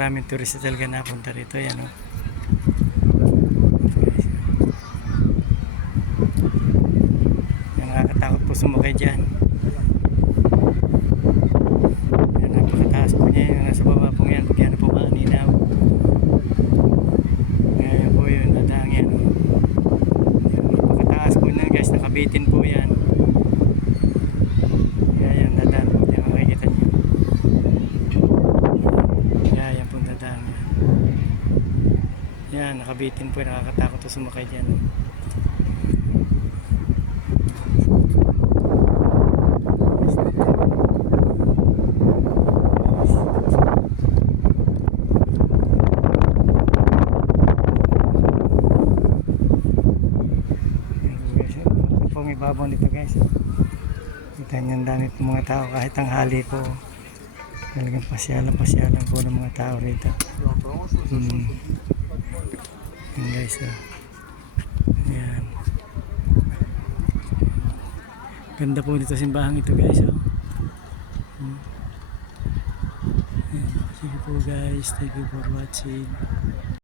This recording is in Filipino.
maraming turista talaga napunta rito. Yan o. Nakakatakot po sumakay dyan. Yan, napakataas po niya. Yung nasa baba po yan. Yan po maaninaw. Ngayon po yun. Nadang yan. Yan, napakataas po niya guys. Nakabitin po yan. Yan, nadang po niya. Makikita niyo. Yan po nadang yan. Yan, nakabitin po. Nakakatakot po sumakay dyan. Ibabaw nito guys. Kita niyo ang dami po mga tao kahit ang hali po. Talagang pasyalan po ng mga tao rito. Yan guys. Ayan. Ganda po dito simbahan ito guys. Sige po guys. Thank you for watching.